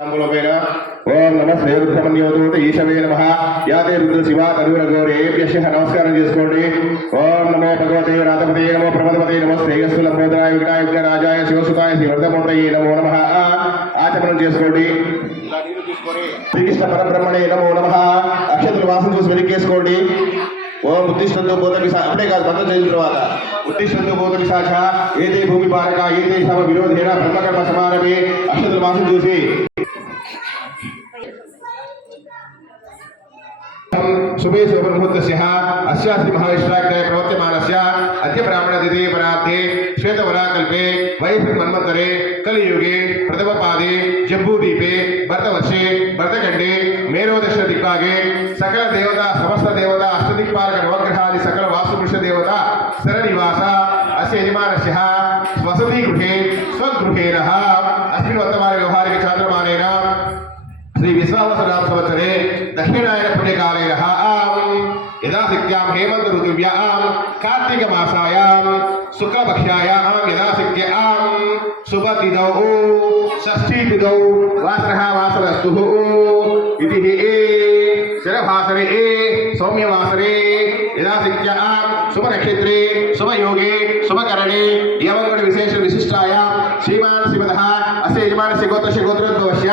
ఓం నమ శ్రీరుద్రమన్యోతూత ఈశవే నమః యాదే రుద్ర శివ తరుణ గౌరేభ్యశ నమస్కారం చేసుకోండి. ఓం నమో భగవతే రాధపతే నమో ప్రమదపతే నమో శ్రేయస్సు లంబోదరాయ విఘ్నాయుక్త రాజాయ శివసుతాయ శ్రీవర్ధమూర్తయే నమో నమః ఆచమనం చేసుకోండి. శ్రీకృష్ణ పరబ్రహ్మణే నమో నమః అక్షతులు వాసన చూసి వెలికేసుకోండి. ఓం ఉద్దిష్టంతో బోధకి అప్పుడే కాదు భద్ర చేసిన తర్వాత ఉద్దిష్టంతో బోధకి సాక్ష ఏదే భూమి పారక ఏదే సమ విరోధేన బ్రహ్మకర్మ సమారమే అక్షతులు వాసన చూసి शुभे शुभमुहूर्तस्य अस्यास्ति महाविश्वाग्रहे प्रवर्तमानस्य अद्य ब्राह्मणतिथे परार्थे श्वेतवराकल्पे वैश्वमन्वन्तरे कलियुगे प्रथमपादे जम्बूद्वीपे भरतवर्षे भरतखण्डे मेरोदश दिग्भागे सकल देवता समस्त देवता अष्टदिक्पालक नवग्रहादि सकल वास्तुपुरुष देवता सरनिवास अस्य यजमानस्य वसति गृहे स्वगृहेनः अस्मिन् वर्तमाने व्यवहारिक चान्द्रमानेन श्री विश्वावसुनाम संवत्सरे दक्षिणायन पुण्यकालेन यदाशक्त्यां हेमंत ऋतुव्यां कार्तिक मासायां शुक्लपक्षायां यदाशक्त्यां शुभतिथौ षष्ठी तिथौ वासरः वासरस्तुः इति शरभासरे सौम्यवासरे यदाशक्त्यां शुभनक्षत्रे शुभयोगे शुभकरणे यमंगल विशेष विशिष्टायां श्रीमान् श्रीमतः अस्य यजमानस्य गोत्रस्य गोत्रोद्भवस्य